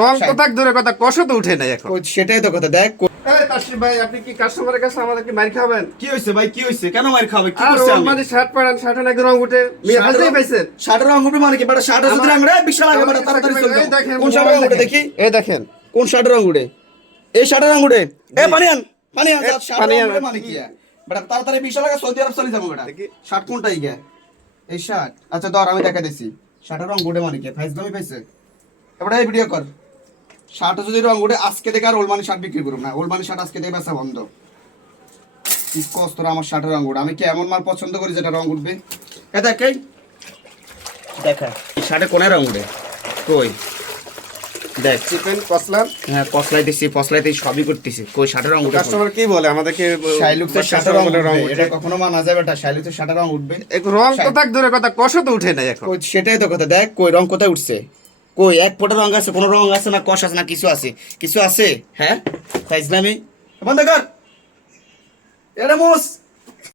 রং তো থাক দূরের কথা, কষও তো উঠে নাই এখন। সেটাই তো কথা। দেখ এই তাসরিফ ভাই, আপনি কি কাস্টমারের কাছে আমাদেরকে মার খাবেন? কি হইছে ভাই, কি হইছে, কেন মার খাবে, কি আর করছে ওর আমি? মানে শার্ট পরান, শার্টে নাকি রং উঠে, মেয়ে হাজতেই পাইছেন। শার্টের রং উঠবে মানে কি? বেটা শার্টের যদি রং উঠে বিশাল আগে বেটা তাড়াতাড়ি চল এই দেখেন, কোন শার্টের রং উঠে দেখি, এই দেখেন কোন শার্টের রং উঠে? এই শার্টের রং উঠে? এ পানি আন, পানি আন, এ, শার্টের পানি রং আন। উঠে মানে কি? বেটা তাড়াতাড়ি বিশাল আগে সৌদি আরব চলে যাবো বেটা। দেখি। শার্ট কোনটাই গে? এই শার্ট। আচ্ছা ধর আমি দেখা দিছি শার্টের রং উঠে মানে কি? ফাইজ দামি পাইছে। এবারে এই ভিডিও কর। শার্টে যদি রং উঠে আজকে থেকে আর ওলমানি শার্ট বিক্রি করব না। ওলমানি শার্ট আজকে থেকে বেচা বন্ধ। কি কষ্ট তোরা আমার শার্টের রং উঠে? আমি কি এমন মাল পছন্দ করি যেটা রং উঠবে? এ দেখ এই দেখা এই শার্টে কোনে রং উঠে? কই দেখ চিকেন কসলা। হ্যাঁ পসলাই দিছি, পসলাইতে সবই করতেছি, কই শার্টের রং উঠে? কাস্টমার কি বলে আমাদেরকে? শাইলুকতে শার্টের রং উঠবে, এটা কখনো মানা যাবে না। শাইলুকতে শার্টের রং উঠবে? রং তো থাক দূরের কথা, কষও তো উঠে নাই এখন। কই সেটাই তো কথা। দেখ কই রং কোথায় উঠছে? কই এক ফোঁটা রং আছে? কোনো রং আছে না? কষ আছে না? কিছু আছে? কিছু আছে? হ্যাঁ ফাইজলামি বন্ধ কর, এটা মোস।